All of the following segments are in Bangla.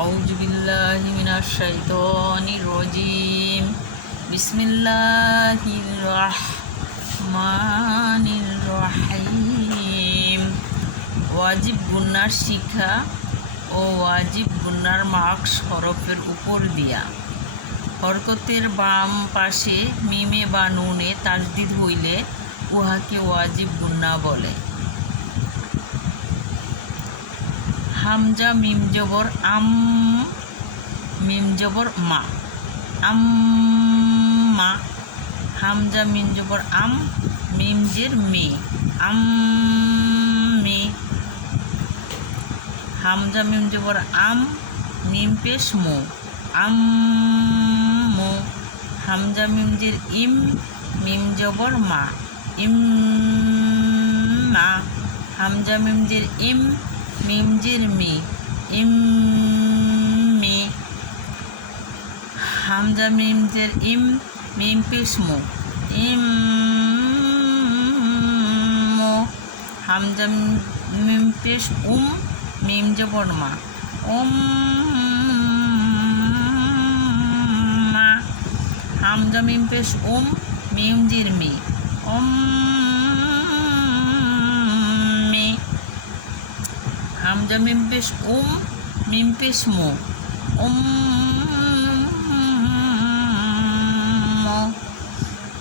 আউযু বিল্লাহি মিনাশ শাইতানির রাজিম। বিসমিল্লাহির রাহমানির রহিম। ওয়াজিব গুন্নার শিক্ষা ও ওয়াজিব গুন্নার মার্কস হরফের উপর দিয়া। হরকতের বাম পাশে মিমে বা নুনে তাসদিদ হইলে উহাকে ওয়াজিব গুন্না বলে। হামজা মিম জবর আম, মিম জবর মা, আম্মা। হামজা মিম জবর আম, মিম জের মে, আম্মে। হামজা মিম জবর আম, মিম পেশ মো, আম্মো। হামজা মিম জের ইম, মিম জবর মা, ইম্মা। হামজা মিম জের ইম, মিম জের মি, ইম্মি। হামজা মিম জের ইম, মিম পেশ মো, ইম্মো। হামজা মিম পেশ উম, মিম জবর মা, উম্মা। হামজা মিম পেশ উম, মিম জের মি, উম্মি। হামজা মিম পেশ উম, মিম পেশ মো, উম্মো।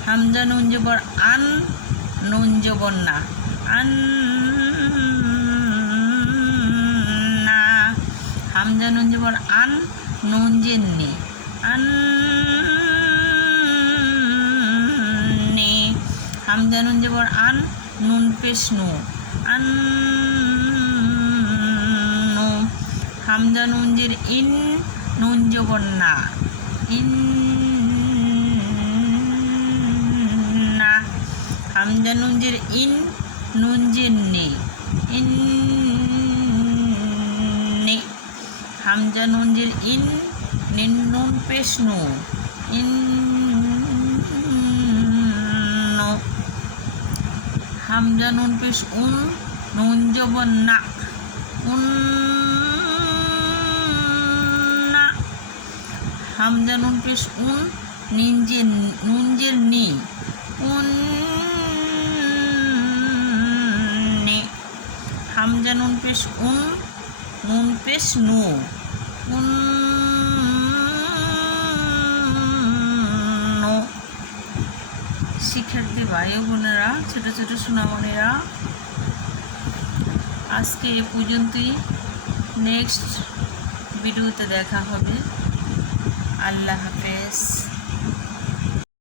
হামজা নুন জবর আন, নুন জবর না, আন্না। হামজা নুন জবর আন, নুন জের নি, আন্নি। হামজা নুন জবর আন, নুন পেশ নু, আন্নু। হামজা নুন জের ইন, নুন জবর না, ইন্না। হামজা নুন জের ইন, নুন জের নে, ইন্নি। হামজা নুন জের ইন, নিন নুন পেশ নু, ইন্নু। হামজা নুন পেশ উন, নুন জবর না, উন্না। হামজা নুন পেশ উন, নুন জের নি, উন্নি। হামজা নুন পেশ উন, নুন পেশ নু, উন্নু। শিক্ষার্থী ভাই ও বোনেরা, ছোট ছোট সোনামণিরা, আজকে এ পর্যন্তই। নেক্সট ভিডিওতে দেখা হবে। আল্লাহ হাফেজ।